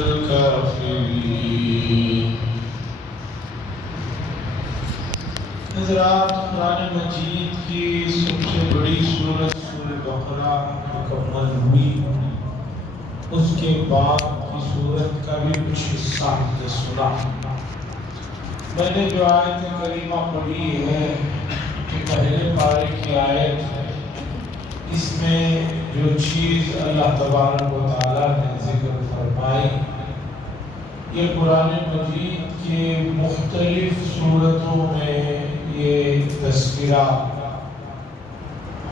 الكافرين. حضرات، قرآن مجید کی سب سے بڑی سورت سورہ بقرہ مکمل ہوئی، اس کے بعد کی سورت کا بھی کچھ حصہ ہم نے سنا۔ میں نے جو آیت کریمہ پڑھی ہے کہ پہلے پارے کی آیت ہے، اس میں جو چیز اللہ تبارک و تعالیٰ نے ذکر فرمائی، یہ قرآن مجید کے مختلف صورتوں میں یہ تذکرہ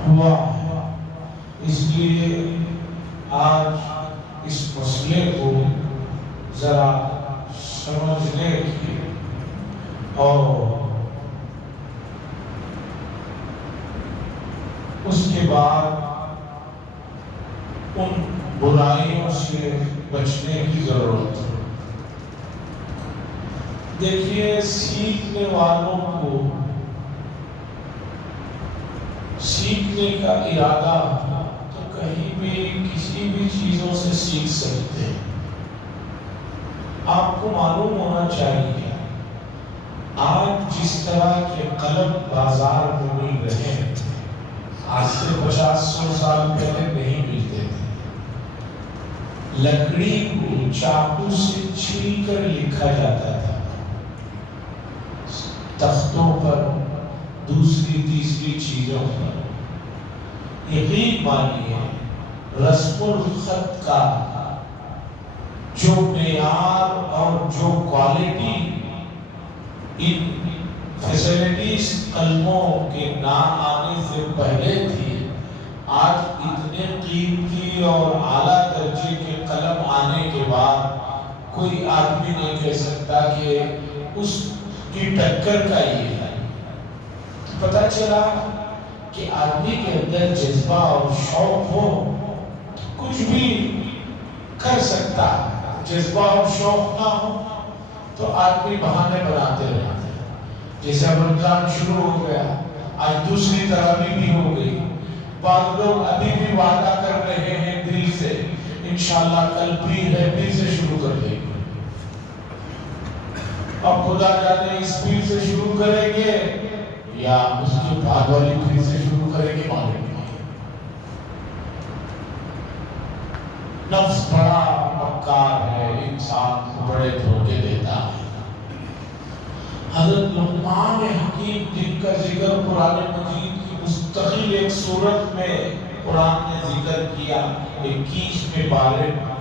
ہوا ہے۔ اس لیے آج اس مسئلے کو ذرا سمجھنے کی اور اس کے بعد ان برائیوں سے بچنے کی ضرورت ہے۔ دیکھیے، سیکھنے والوں کو سیکھنے کا ارادہ تو کہیں بھی کسی بھی چیزوں سے سیکھ سکتے ہیں۔ آپ کو معلوم ہونا چاہیے، آج جس طرح کے قلم بازار میں مل رہے ہیں، آج سے 50-100 سال پہلے نہیں ملتے تھے۔ لکڑی کو چاقو سے چھیل کر لکھا جاتا تھا، تختوں پر، دوسری تیسری چیزوں پر۔ یقین مانیے، رسم الخط کا جو معیار اور جو کوالٹی ان فیسلٹیز قلموں کے نہ آنے سے پہلے تھی، آج اتنے قیمتی اور اعلیٰ درجے کے قلم آنے کے بعد کوئی آدمی نہیں کہہ سکتا کہ اس کی ٹکر کا یہ ہے۔ پتہ چلا کہ آدمی کے اندر جذبہ اور شوق ہو کچھ بھی کر سکتا ہے، جذبہ اور شوق نہ ہو تو آدمی بہانے بناتے رہتے ہیں۔ جیسے رمضان شروع ہو گیا، آج دوسری تراویح بھی ہو گئی، بعض لوگ ابھی بھی وعدہ کر رہے ہیں دل سے، انشاءاللہ کل پیر ہے، پیر سے شروع کر دیں گے۔ اب خدا جانے اس پیر سے شروع کریں گے یا اس کے بعد والی پیر سے شروع کریں گے، معلوم نہیں۔ نفس بڑا مکار ہے، انسان کو بڑے دھوکے دیتا ہے۔ حضرت لقمان حکیم جن کا ذکر قرآن مجید کی مستقل ایک سورت میں قرآن نے ذکر کیا، 21ویں پارے میں،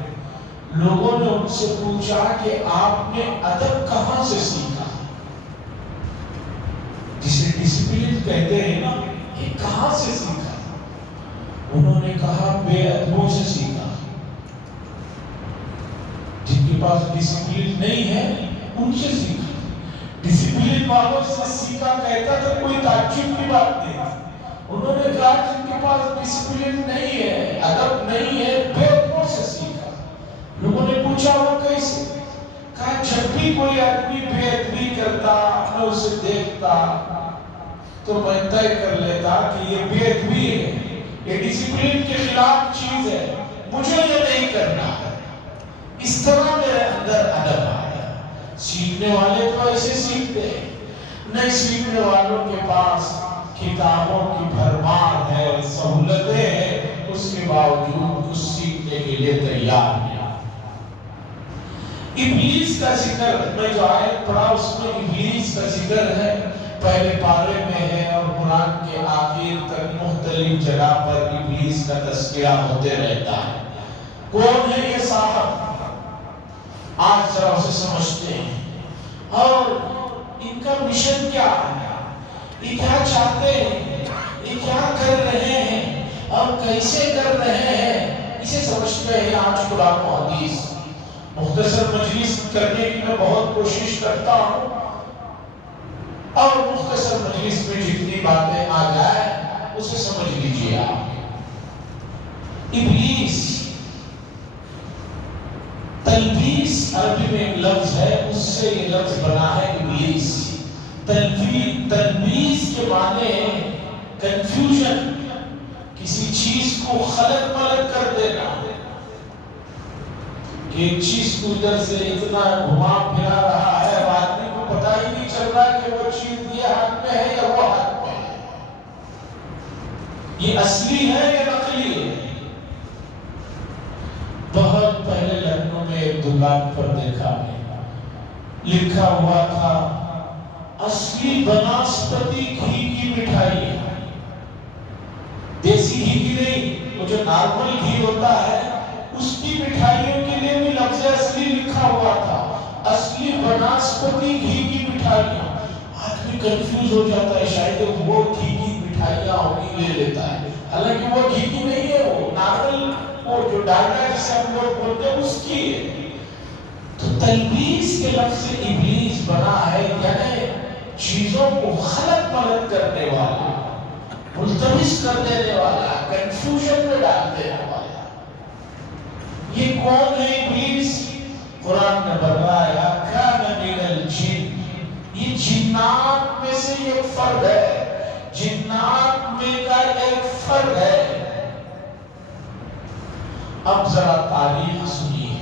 لوگوں نے ان سے پوچھا کہ آپ نے ادب کہاں سے سیکھا؟ جسے ڈسپلن کہتے ہیں نا، یہ کہاں سے سیکھا؟ انہوں نے کہا بے ادبوں سے سیکھا۔ جن کے پاس ڈسپلن نہیں ہے ان سے سیکھا۔ ڈسپلن والوں سے سیکھا کہتا تو کوئی تعجب کی بات نہیں۔ انہوں نے کہا جن کے پاس ڈسپلن نہیں ہے، ادب نہیں ہے، بے ادبوں سے سیکھا۔ لوگوں نے پوچھا وہ کیسے؟ کہا جب بھی کوئی آدمی بے ادبی کرتا، میں اسے دیکھتا تو میں طے کر لیتا کہ یہ بے ادبی ہے، یہ ڈسپلن کے خلاف چیز ہے، مجھے یہ نہیں کرنا ہے۔ اس طرح میرے اندر ادب آیا۔ سیکھنے والے تو ایسے سیکھتے ہیں، نہیں سیکھنے والوں کے پاس کتابوں کی بھرمار ہے، سہولتیں ہیں، اس کے باوجود کچھ سیکھنے کے لیے تیار نہیں۔ ابلیس کا ذکر، میں جو آیت پڑھا اس میں ابلیس کا ذکر ہے، پہلے پارے میں ہے اور قرآن کے آخر تک مختلف جگہ پر ابلیس کا تذکرہ ہوتے رہتا ہے۔ کون ہے یہ صاحب؟ آج ذرا اسے سمجھتے ہیں، اور ان کا مشن کیا ہے، یہ کیا چاہتے ہیں، یہ کیا کر رہے ہیں اور کیسے کر رہے ہیں، اسے سمجھتے ہیں۔ آج قرآن و حدیث مختصر مجلس کرنے کی میں بہت کوشش کرتا ہوں، اور مختصر مجلس میں جتنی باتیں آ جائے اسے سمجھ لیجیے آپ۔ ابلیس، تلبیس عربی میں ایک لفظ ہے، اس سے یہ لفظ بنا ہے ابلیس۔ تلبیس کے معنی ہے کنفیوژن، کسی چیز کو خلط ملط کر دینا، کہ ایک چیز کو ادھر سے اتنا گھما پھرا رہا ہے، اب آدمی کو پتہ ہی نہیں چل رہا کہ وہ چیز یہ ہاتھ میں ہے یا وہ ہاتھ میں ہے، یہ اصلی ہے یا نقلی ہے۔ بہت پہلے لکھنؤ میں ایک دکان پر دیکھا ہے، لکھا ہوا تھا اصلی بناسپتی گھی کی مٹھائی ہے، دیسی گھی کی نہیں، وہ جو نارمل گھی ہوتا ہے اس کی مٹھائیوں کے لیے بھی لفظ اصلی لکھا ہوا تھا، اصلی بناسپتی گھی کی مٹھائیاں۔ آدمی کنفیوز ہو جاتا ہے، شاید وہ گھی کی مٹھائیاں ہوگی، لے لیتا ہے، حالانکہ وہ گھی کی نہیں ہے، وہ نارمل، وہ جو ڈالڈا جسے ہم لوگ بولتے ہیں اس کی ہے۔ تو تلبیس کے لفظ سے ابلیس بنا ہے، یعنی چیزوں کو غلط ملت کرنے والا، ملتبس کر دینے والا، کنفیوژن میں ڈال دینے والا۔ یہ کون ہے ابلیس؟ قرآن نے بتایا کان من الجن، یہ جنات میں سے ایک فرد ہے، جنات میں کا ایک فرد ہے۔ اب ذرا تاریخ سنیے،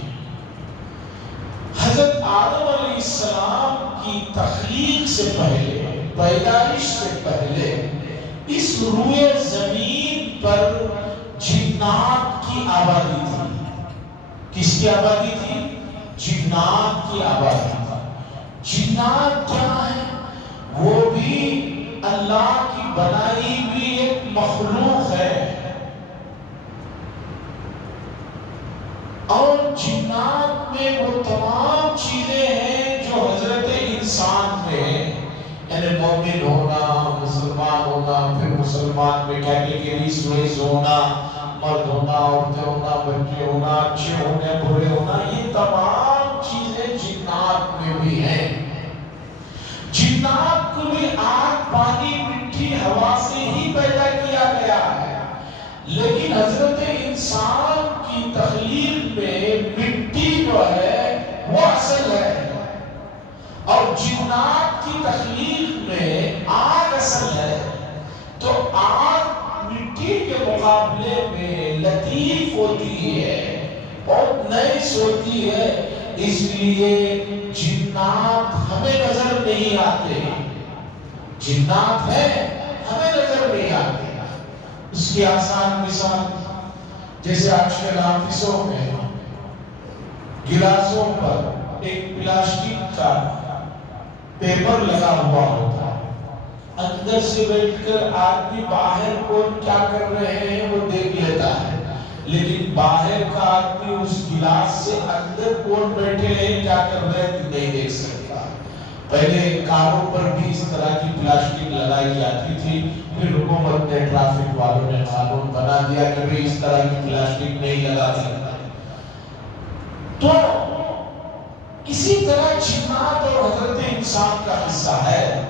حضرت آدم علیہ السلام کی تخلیق سے پہلے، پیدائش سے پہلے اس روئے زمین پر جنات کی آبادی تھی۔ کس کی آبادی تھی؟ جنات کی آبادی تھی۔ جنات کیا ہے؟ وہ بھی اللہ کی بنائی ہوئی ایک مخلوق ہے، اور جنات میں وہ تمام چیزیں ہیں جو حضرت انسان میں ہیں، یعنی مومن ہونا، مسلمان ہونا، پھر مسلمان میں کیٹیگریز وائز ہونا، مرد ہونا، عورتیں ہونا، بچے ہونا، اچھے ہونے، برے ہونا، یہ تمام چیزیں جنات میں بھی ہیں۔ جنات کو بھی آگ، پانی، مٹی، ہوا سے ہی پیدا کیا گیا ہے، لیکن حضرت انسان کی تخلیق میں مٹی جو ہے وہ اصل ہے، اور جنات کی تخلیق میں آگ اصل ہے۔ تو آگ مٹی کے مقابلے میں لطیف ہوتی ہے اور نئیس ہوتی ہے، اس لیے جنات ہمیں نظر نہیں آتے، جنات ہیں ہمیں نظر نہیں آتے۔ اس کی آسان مثال، جیسے آج کل آفسوں میں گلاسوں پر ایک پلاسٹک کا پیپر لگا ہوا ہوتا ہے، اندر سے بیٹھ کر آدمی باہر کون کیا کر رہے ہیں وہ دیکھ لیتا ہے، لیکن باہر کا آدمی اس گلاس سے اندر کون بیٹھے ہیں کیا کر رہے ہیں نہیں دیکھ سکتا۔ پہلے کاروں پر بھی اس طرح کی پلاسٹک لگائی جاتی تھی، پھر حکومت نے، ٹریفک والوں نے قانون بنا دیا کہ بھی اس طرح کی پلاسٹک نہیں لگا سکتا۔ تو اسی طرح جنات اور حضرت انسان کا حصہ ہے۔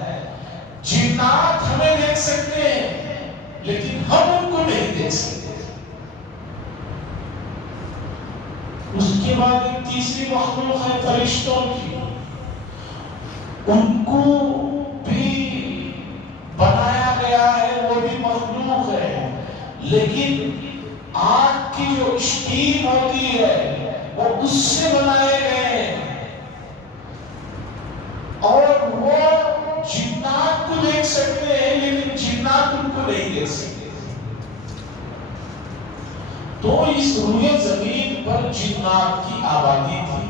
جنات ہمیں دیکھ سکتے ہیں لیکن ہم ان کو نہیں دیکھ سکتے۔ اس کے بعد ایک تیسری مخلوق ہے فرشتوں کی، ان کو بھی بنایا گیا ہے، وہ بھی مخلوق ہے، لیکن آگ کی جو اسٹیم ہوتی ہے وہ اس سے بنائے گئے ہیں، اور وہ جنات کو دیکھ سکتے ہیں لیکن جنات ان کو نہیں دیکھ سکتے۔ تو اس روئے زمین پر جنات کی آبادی تھی۔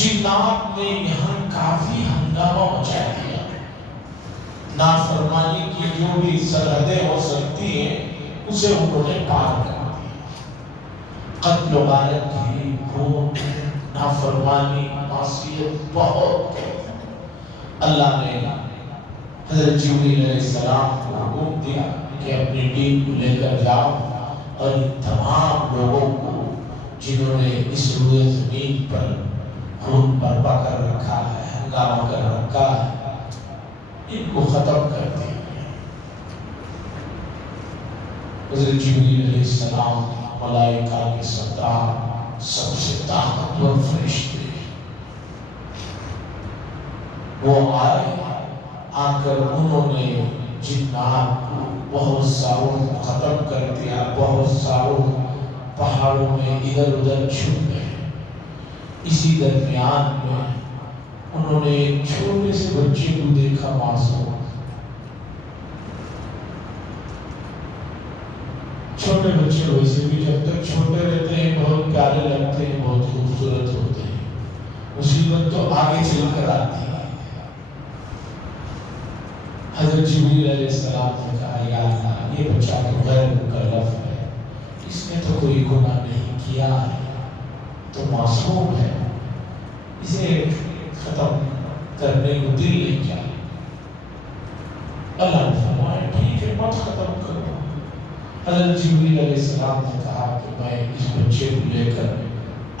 جنات نے یہاں کافی ہنگامہ مچا دیا، نافرمانی کی جو بھی سرحدیں ہو سکتی ہیں اسے انہوں نے پار کر دیا، قتل و غارت کی، خون، نافرمانی، معصیت بہت کی۔ اللہ نے حضرت جبریل علیہ السلام کو حکم دیا کہ اپنی ٹیم کو لے کر جاؤ اور ان تمام لوگوں کو جنہوں نے اس روئے زمین پر خون برپا کر رکھا ہے، ہنگامہ کر رکھا ہے، ان کو ختم کر دیا۔ حضرت جبریل علیہ السلام ملائکہ کے سردار، سب سے طاقتور فرشتے، وہ آئے، آ کر انہوں نے جنات کو بہت ساروں کو ختم کر دیا، بہت ساروں پہاڑوں میں ادھر ادھر چھپ گئے۔ اسی درمیان میں انہوں نے ایک چھوٹے سے بچے کو دیکھا، معصوم چھوٹے بچے ویسے بھی جب تک چھوٹے رہتے ہیں بہت پیارے لگتے ہیں، بہت خوبصورت ہوتے ہیں، مصیبت تو آگے چل کر آتی ہے۔ حضرت جبریل علیہ السلام نے کہا یا اللہ یہ بچہ تو غیر مکلف ہے، اس نے تو کوئی گناہ نہیں کیا ہے، تو معصوم ہے، اسے ختم کرنے کو دل نہیں چاہے۔ اللہ نے فرمایا ٹھیک ہے مت ختم کرو۔ حضرت جبریل علیہ السلام نے کہا کہ میں اس بچے کو لے کر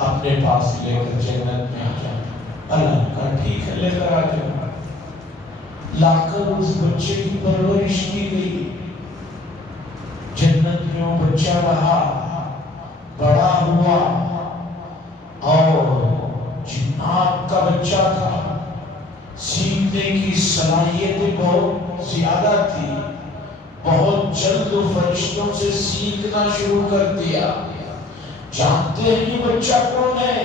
اپنے پاس لے کر جنت میں آ جاؤں۔ اللہ نے کہا ٹھیک ہے لے کر آ جاؤ۔ لا کر اس بچے کی پرورش کی گئی، جنت میں وہ بچہ رہا، بڑا ہوا، اور جنات کا بچہ تھا، سیکھنے کی صلاحیتیں بہت زیادہ تھی، بہت جلد فرشتوں سے سیکھنا شروع کر دیا۔ جانتے ہیں یہ بچہ کون ہے؟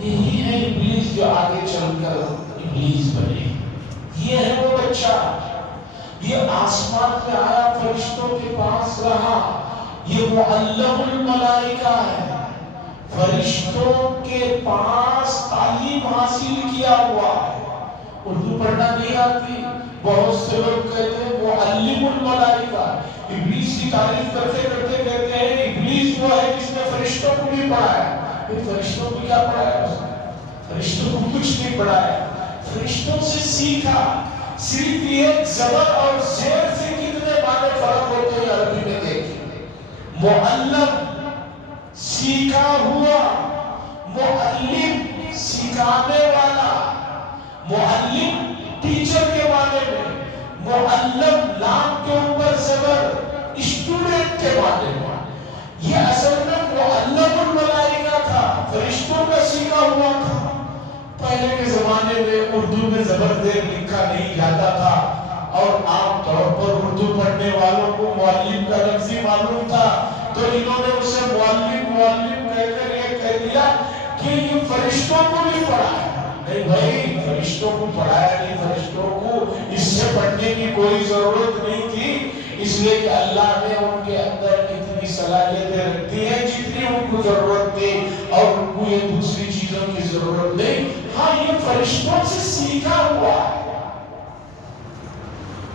یہی ہے ابلیس جو آگے چل کر ابلیس بنے، یہ ہے وہ بچہ، یہ آسمان میں آیا، فرشتوں کے پاس رہا، یہ معلم الملائکہ ہے، فرشتوں کے پاس تعلیم حاصل کیا ہوا ہے۔ اردو پڑھنا نہیں آتی، بہت سے لوگ کہتے ہیں معلم الملائکہ، ابلیس کی تعریف کرتے کرتے کہتے ہیں ابلیس وہ ہے جس نے فرشتوں کو بھی پڑھایا۔ فرشتوں کو کیا پڑھایا اس نے؟ فرشتوں کو کچھ نہیں پڑھایا، فرشتوں سے سیکھا۔ صرف یہ زبر اور زیر سے کتنے معنی فرق ہوتے ہیں عربی میں دیکھیں۔ معلم سیکھا ہوا، معلم سکھانے والا، معلم ٹیچر کے معنی میں، معلم لام کے اوپر زبر اسٹوڈنٹ کے معنی میں۔ یہ اصل میں معلم الملائکہ تھا، فرشتوں کا سیکھا ہوا تھا۔ پہلے کے زمانے میں اردو میں زبر زیر لکھا نہیں جاتا تھا، اور عام طور پر اردو پڑھنے والوں کو معلم کا لفظ ہی معلوم تھا، تو انہوں نے اسے معلم کہہ کر یہ کہہ دیا کہ یہ فرشتوں کو بھی پڑھایا۔ نہیں بھائی، فرشتوں کو پڑھایا نہیں، فرشتوں کو اس سے پڑھنے کی کوئی ضرورت نہیں تھی، اس لیے کہ اللہ نے ان کے اندر اتنی صلاحیتیں رکھتی ہیں جتنی ان کو ضرورت تھی، اور ان کو یہ دوسری چیزوں کی ضرورت نہیں۔ ہاں یہ فرشتوں سے سیکھا ہوا ہے۔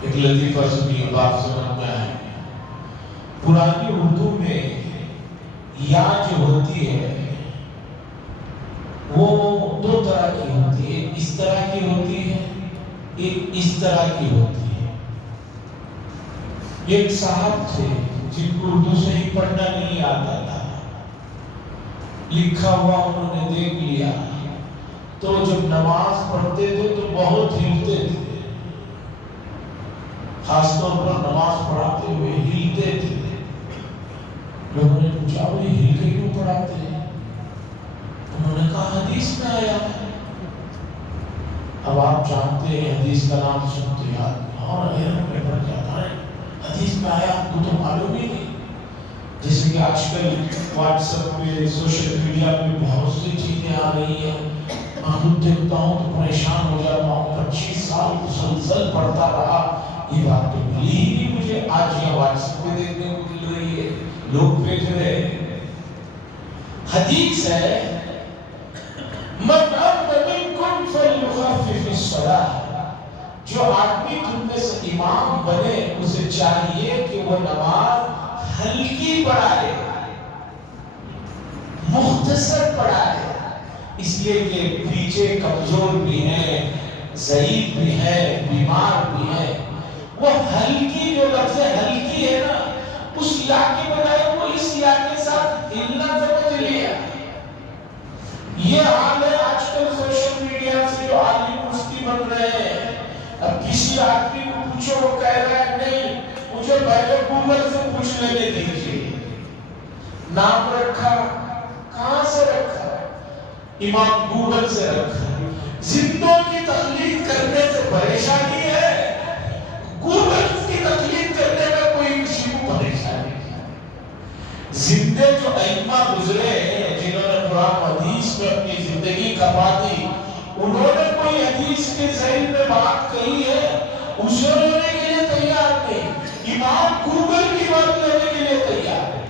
ایک لطیفہ سنیے، بات سمجھ میں آئے۔ پرانی اردو میں یا جو ہوتی ہے وہ دو طرح کی ہوتی ہے، ایک اس طرح کی ہوتی ہے، ایک اس طرح کی ہوتی ہے۔ ایک صاحب تھے جن کو اردو سے ہی پڑھنا نہیں آتا تھا، لکھا ہوا انہوں نے دیکھ لیا، تو جب نماز پڑھتے تھے تو بہت ہلتے تھے، خاص طور پر نماز پڑھاتے ہوئے ہلتے تھے۔ لوگوں نے پوچھا وہ ہل کے کیوں پڑھاتے ہیں؟ انہوں نے کہا حدیث میں آیا ہے۔ اب آپ جانتے ہیں حدیث کا نام سنتے ہیں اور حیرت میں پڑ جاتا ہے، حدیث میں آیا آپ کو تو معلوم ہی نہیں۔ جیسے کہ آج کل واٹس ایپ پہ، سوشل میڈیا پہ بہت سی چیزیں آ رہی ہیں، میں خود دیکھتا ہوں تو پریشان ہو جاتا ہوں، 25 سال مسلسل پڑھتا رہا، یہ بات تو ملی ہی نہیں مجھے، آج یہ واٹس ایپ پہ دیکھنے کو مل رہی ہے، لوگ بھیج رہے ہیں۔ حدیث ہے من امن منکم فلیخفف الصلاۃ، جو آدمی تم میں سے امام بنے اسے چاہیے کہ وہ نماز ہلکی پڑھائے، مختصر پڑھائے، اس لیے کہ پیچھے کمزور بھی ہیں، ضعیف بھی ہے، بیمار بھی ہے۔ وہ ہلکی جو لفظ ہلکی ہے نا، اس یا کے بجائے وہ اس یا کے ساتھ ہلنا سمجھ لیا۔ یہ حال ہے آج کل سوشل میڈیا سے جو عالم مفتی بن رہے ہیں، اب کسی آدمی کو پوچھو وہ کہہ رہا ہے نہیں مجھے پہلے گوگل سے پوچھ لینے دیجیے، نام رکھا کہاں سے رکھا؟ امام گوگل سے رکھا۔ زندوں کی تقلید کرنے سے پریشانی ہے، گوگل کی تقلید کرنے میں کوئی کسی کو پریشانی نہیں۔ زندے جو ائمہ گزرے ہیں جنہوں نے قرآن حدیث میں اپنی زندگی کھپا دی. انہوں نے کوئی حدیث کے ذہن میں بات کہی ہے اسے لینے کے لیے تیار نہیں. امام گوگل کی بات لینے کے لیے تیار ہے.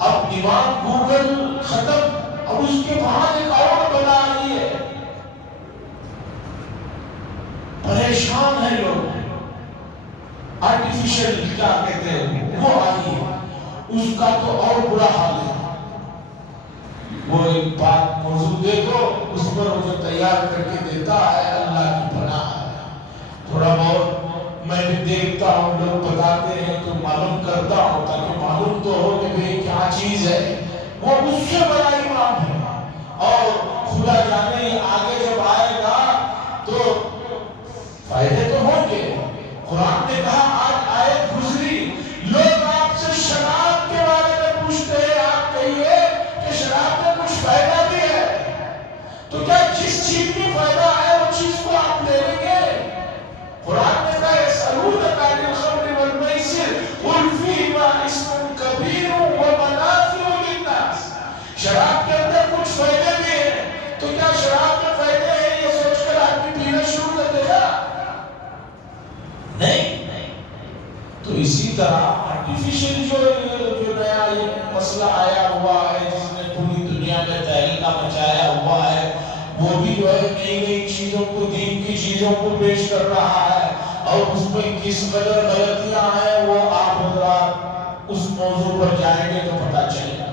اب امام گوگل ختم, اب اس کے بعد ایک اور بنا رہی ہے. پریشان ہے لوگ. آرٹیفیشل کیا کہتے ہیں وہ آئی ہے, اس کا تو اور برا حال ہے. وہ ایک بات موضوع دے دو, اس پر وہ جو تیار کر کے دیتا ہے اللہ کی پناہ ہے. تھوڑا بہت میں بھی دیکھتا ہوں, لوگ بتاتے ہیں تو معلوم کرتا ہوں تاکہ معلوم تو ہو کہ بھئی کیا چیز ہے. وہ اس سے بڑا امام ہے, اور خدا جانے آگے جب آئے گا تو فائدے تو ہوں گے. قرآن نے کہا آج آیت گزری, لوگ آپ سے شراب کے بارے میں پوچھتے ہیں, آپ کہیے کہ شراب میں کچھ فائدہ بھی ہے, تو کیا جس چیز میں فائدہ ہے وہ چیز کو آپ لے لیں گے؟ قرآن نے کہا يَسْأَلُونَكَ عَنِ الْخَمْرِ وَالْمَيْسِرِ قُلْ فِيهِمَا اسْمٌ كَبِيرٌ وَمَنَافِعُ لِلنَّاسِ. شراب کے اندر کچھ فائدے بھی ہیں, تو کیا شراب میں فائدے ہیں یہ سوچ کر آدمی پینا شروع کر دے گا؟ نہیں. تو اسی طرح آرٹیفیشل جو نیا یہ مسئلہ آیا ہوا ہے جس نے پوری دنیا میں تہلکہ مچایا ہوا ہے, وہ بھی جو ہے نئی نئی چیزوں کو, دین کی چیزوں کو پیش کر رہا ہے, اور اس میں کس قدر غلطیاں ہیں وہ آپ حضرات اس موضوع پر جائیں گے تو پتہ چلے گا.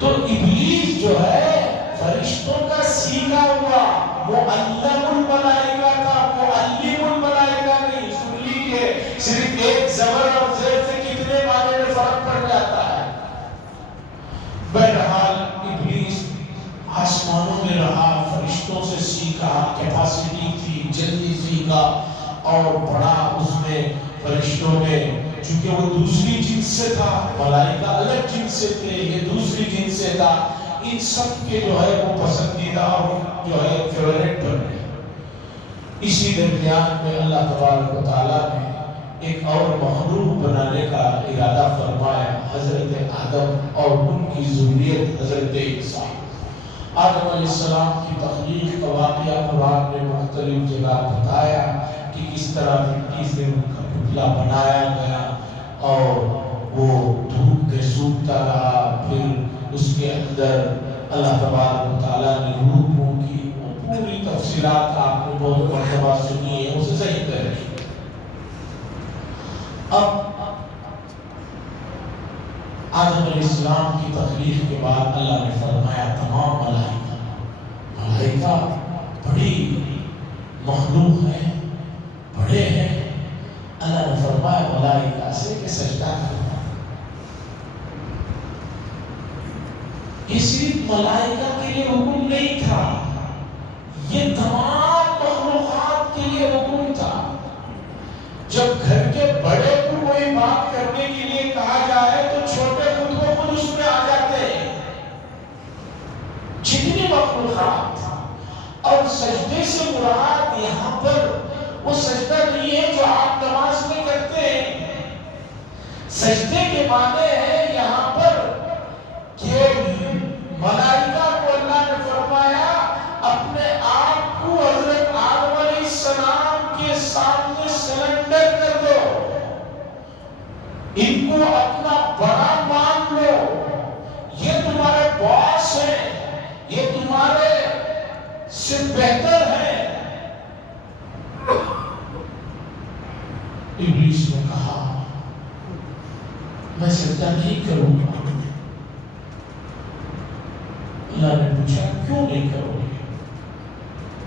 تو ابلیس جو ہے فرشتوں کا سیکھا ہوا معلم الملائکہ تھا, معلم الملائکہ نہیں. سن لیجیے, صرف ایک زبر اور زیر سے کتنے معنی میں فرق پڑ جاتا ہے. بہرحال ابلیس آسمانوں میں رہا, فرشتوں سے سیکھا, کیپاسٹی تھی, جلدی سیکھا, اور بڑا اس میں فرشتوں میں, چونکہ وہ دوسری جنس سے تھا, ملائکہ الگ جنس سے تھے, یہ دوسری جنس سے تھا, ان سب کے جو ہے وہ پسندیدہ اور جو ہے فیورٹ بن گئے. اسی درمیان میں اللہ تبارک و تعالیٰ نے ایک اور مخلوق بنانے کا ارادہ فرمایا, حضرت آدم اور ان کی ذریت حضرت عیسیٰ. آدم علیہ السلام کی تخلیق کا واقعہ قرآن نے مختلف جگہ بتایا کہ کس طرح مٹی سے ان کا پتلا بنایا گیا, اور وہ دھوپ میں سوکھتا رہا. پھر اس کے اندر اللہ تبارک و تعالیٰ نے روح پھونکی. پوری تفصیلات آپ نے بہت مرتبہ سنی ہے, اسے صحیح کریں. اب آدم علیہ السلام کی تخلیق کے بعد اللہ نے فرمایا تمام ملائکہ بڑی مخلوق ہیں, بڑے ہیں. اللہ نے فرمایا ملائکہ سے کہ سجدہ کرنا. یہ صرف ملائکہ کے لیے حکم نہیں تھا, یہ تمام مخلوقات کے لیے حکم تھا. جب گھر کے بڑے کو کوئی بات کرنے کے لیے کہا جائے تو چھوٹے خود کو خود اس میں آ جاتے ہیں, جتنی مخلوقات. اور سجدے سے مراد یہاں پر وہ سجدہ نہیں ہے جو آپ نماز میں کرتے ہیں. سجدے کے معنی ہے یہاں پر کہ ملائکہ کو اللہ نے فرمایا اپنے آپ کو حضرت آدم علیہ السلام کے سامنے سرنڈر کر دو, ان کو اپنا بڑا مان لو, یہ تمہارے باس ہیں, یہ تمہارے سے بہتر ہے. ابلیس نے کہا میں سجدہ نہیں کروں گا. اللہ نے پوچھا کیوں نہیں کرو گے؟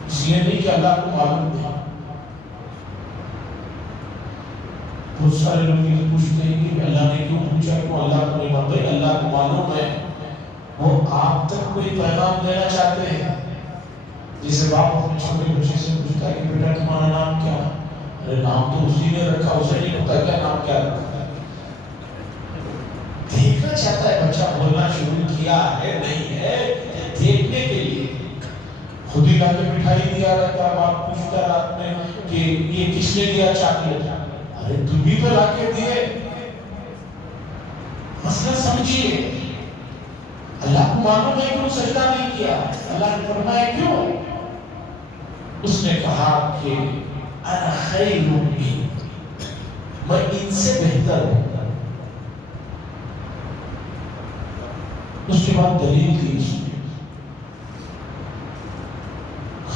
اس لیے نہیں کہ اللہ کو معلوم تھا. بہت سارے لوگ یہ پوچھتے ہیں کہ اللہ نے کیوں پوچھا, کیوں اللہ کو نہیں معلوم؟ اللہ کو معلوم ہے, وہ آپ تک کوئی پیغام دینا چاہتے ہیں. جیسے باپ اپنے چھوٹے بچے سے پوچھتا ہے کہ بیٹا تمہارا نام کیا ہے؟ ارے نام تو اسی نے رکھا, اسے نہیں پتا کیا نام کیا رکھا ہے. دیکھنا چاہتا ہے بچہ بولنا شروع کیا ہے نہیں ہے, دیکھنے کے لیے. خود ہی لا کے مٹھائی دیا رہتا, باپ پوچھتا رات میں کہ یہ کس نے دیا چاکلیٹ؟ ارے تم ہی تو لا کے دیے. مسئلہ سمجھیے, اللہ کو معلوم ہے کہ وہ سجدہ نہیں کیا؟ اللہ نے فرمایا کیوں؟ اس نے کہا کہ انا خیر منہ، میں ان سے بہتر ہوں۔ اس کے بعد دلیل دی اس نے،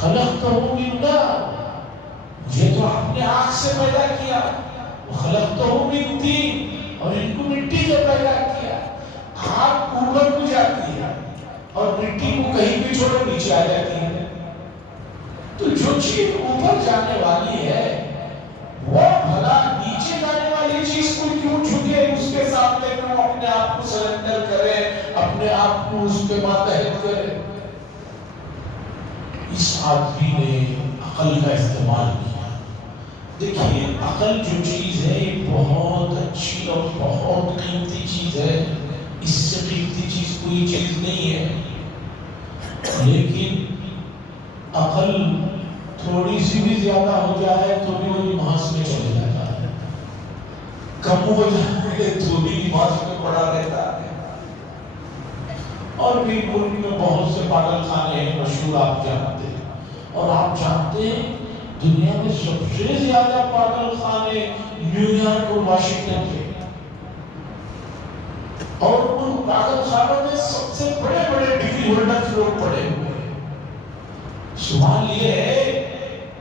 خلقتہ من نار، یہ تو آپ نے آگ سے پیدا کیا، خلقتہ من طین، اور ان کو مٹی سے پیدا کیا۔ آگ اوپر کو جاتی ہے اور مٹی کو کہیں بھی چھوڑو نیچے آ جاتی ہے، تو جو چیز اوپر جانے والی ہے وہ بھلا نیچے جانے والی چیز کو کیوں جھکے، اس کے سامنے کیوں اپنے آپ کو سرنڈر کرے، اپنے آپ کو اس کے ماتحت کرے؟ اس آدمی نے عقل کا استعمال کیا۔ دیکھیے عقل جو چیز ہے یہ بہت اچھی اور بہت قیمتی چیز ہے، اس سے قیمتی چیز کوئی چیز نہیں ہے، لیکن عقل تھوڑی سی بھی زیادہ ہو جائے تو بھی وہ نماز میں چلے جاتا ہے، کم ہو جائے تو بھی نماز میں پڑھا رہتا ہے۔ اور بھی ملک میں بہت سے پاگل خانے ہیں مشہور، آپ جانتے ہیں، اور آپ جانتے ہیں دنیا میں سب سے زیادہ پاگل خانے نیو یارک اور واشنگٹن کے، اور ان پاگل خانوں میں سب سے بڑے بڑے ڈگری ہولڈرز لوگ پڑے ہوئے ہیں۔ سوال یہ ہے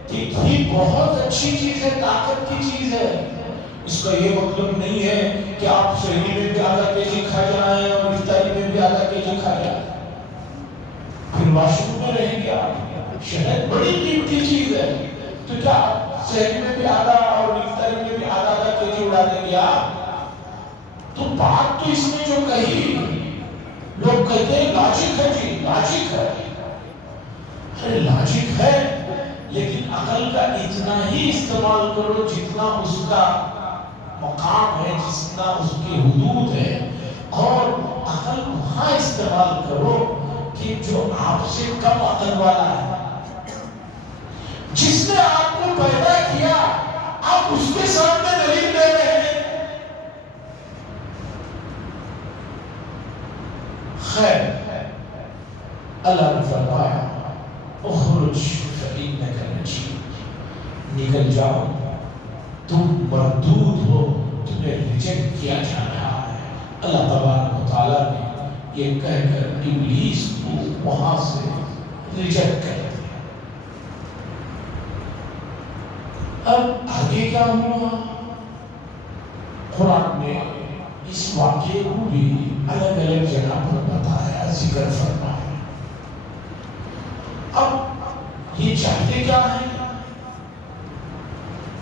کہ یہ بہت اچھی چیز ہے، طاقت کی چیز ہے، اس کا یہ مطلب نہیں ہے کہ آپ سحری میں بھی آدھا کے جی کھا جائیں اور افطاری میں بھی آدھا کے جی کھا جائیں، پھر واش روم میں رہیں گے آپ۔ شہد بڑی قیمتی چیز ہے، تو کیا سحری میں بھی آدھا اور افطاری میں بھی آدھا کے جی اڑا دیں گے آپ؟ تو بات تو اس میں جو کہی، لوگ کہتے ہیں لاجک ہے جی، لاجک ہے، ارے لاجک ہے لیکن عقل کا اتنا ہی استعمال کرو جتنا اس کا مقام ہے، جتنا اس کی حدود ہے، اور عقل وہاں استعمال کرو کہ جو آپ سے کم عقل والا ہے، جس نے آپ کو پیدا کیا آپ اس کے سامنے دلیل دے رہے ہیں۔ خیر، اللہ نے فرمایا اخرج فإنک رجیم، نکل جاؤ، تم مردود ہو، تمہیں ریجیکٹ کیا جا رہا ہے۔ اللہ تبارک و تعالیٰ نے یہ کہہ کر ابلیس کو وہاں سے ریجیکٹ کر دیا۔ اب آگے کیا ہوا؟ قرآن نے اس واقعے کو بھی الگ الگ جگہ پر بتایا، ذکر فرمایا۔ اب یہ چاہتے کیا ہیں؟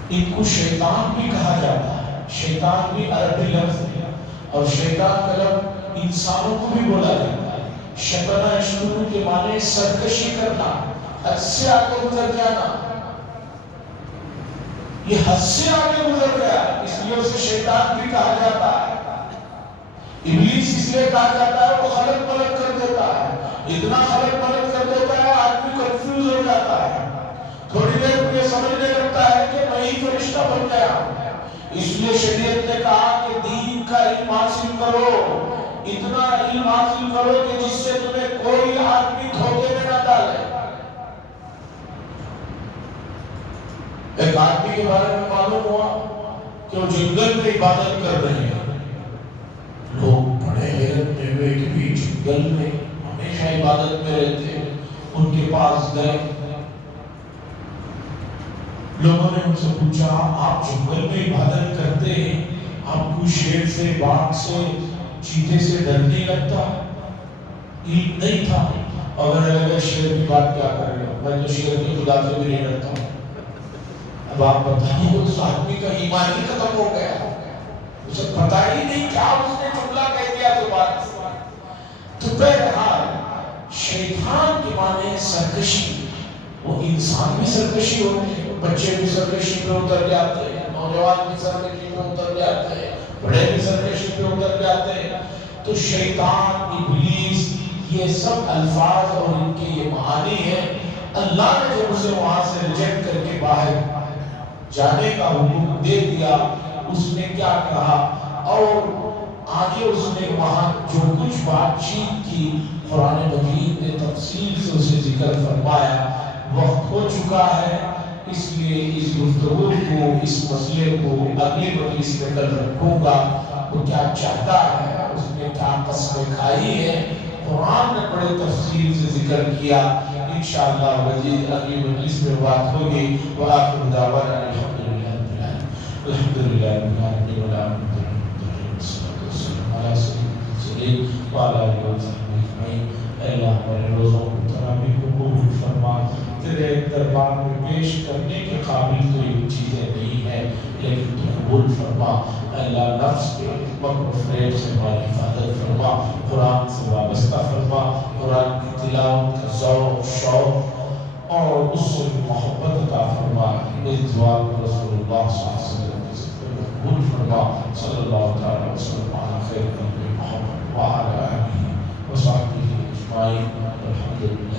ان کو شیطان بھی کہا جاتا ہے، شیطان بھی عربی لفظ ہے، اور شیطان کا لفظ انسانوں کو بھی بولا جاتا ہے۔ شطنا یشطن کے معنی سرکشی کرنا، حد سے آگے گزر جانا، یہ حد سے آگے گزر گیا، اس لیے اسے شیطان بھی کہا جاتا ہے۔ ابلیس اس لیے کہا جاتا ہے وہ خلق ملک کر دیتا ہے، اتنا خلق ملک کر دیتا ہے آدمی کنفیوز ہو جاتا ہے، تھوڑی دیر میں سمجھنے لگتا ہے کہ میں ہی فرشتہ بن گیا۔ اس لیے شریعت نے کہا کہ دین کا علم حاصل کرو، اتنا علم حاصل کرو کہ جس سے تمہیں کوئی آدمی دھوکے میں نہ ڈالے۔ ایک آدمی کے بارے میں معلوم ہوا کہ وہ جنگل میں عبادت کر رہے ہیں، لوگ بڑے حیرت میں ہوئے کہ بھی جنگل میں ہمیشہ عبادت میں رہتے ہیں۔ ان کے پاس گئے، لوگوں نے ان سے پوچھا آپ جنگل میں عبادت کرتے ہیں، آپ کو شیر سے، باغ سے، چیتے سے ڈر نہیں لگتا؟ علم نہیں تھا، اگر شیر کی بات کیا کرے گا، میں تو شیر کے خدا سے بھی نہیں ڈرتا ہوں۔ اب آپ بتائیے اس آدمی کا ایمان ہی ختم ہو گیا، اسے پتا ہی نہیں کیا اس نے جملہ کہہ دیا زبان سے۔ تو بہرحال شیطان کے معنی سرکشی، وہ انسان بھی سرکشی ہوتے ہیں، بچے بھی سرکشی پہ اتر جاتے ہیں، نوجوان بھی سرکشی پہ اتر جاتے ہیں، بڑے بھی سرکشی پہ اتر جاتے ہیں۔ تو شیطان، ابلیس، یہ سب الفاظ اور ان کے یہ معانی ہیں۔ اللہ نے جب اسے وہاں سے ریجیکٹ کر کے باہر جانے کا حکم دے دیا، اس نے کیا کہا اور آگے اس نے وہاں جو کچھ بات چیت کی قرآن مجید نے تفصیل حفاظت فرمایا۔ وقت ہو چکا ہے، اس لیے اس گفتگو کو، اس مسئلے کو اگلی مجلس میں کل رکھوں گا۔ وہ کیا چاہتا ہے، اس نے کیا قسمیں کھائی ہے، قرآن نے بڑے تفصیل سے ذکر کیا۔ انشاءاللہ وزید اگلی مجلس میں بات ہوگی۔ وآخر دعوانا الحمدللہ رب العالمین، الحمدللہ رب العالمین، وعلى آلہ وصحبہ اجمعین۔ اے اللہ ہمارے روزوں کو تراویح کو قبول فرما، تیرے دربار میں پیش کرنے کے قابل تو یہ چیزیں نہیں ہیں، لیکن تو قبول فرما۔ اے اللہ نفس کے مکر و فریب سے ہماری حفاظت فرما، قرآن سے وابستہ فرما، قرآن کی تلاوت کا ذوق شوق اور اس سے محبت عطا فرما۔ اس دعا کو رسول اللہ صلی اللہ علیہ وسلم کے ذکر میں قبول فرما۔ صلی اللہ تعالی وسلم علی خیر خلق محمد وعلی آلہ وصحبہ اجمعین۔ الحمدللہ۔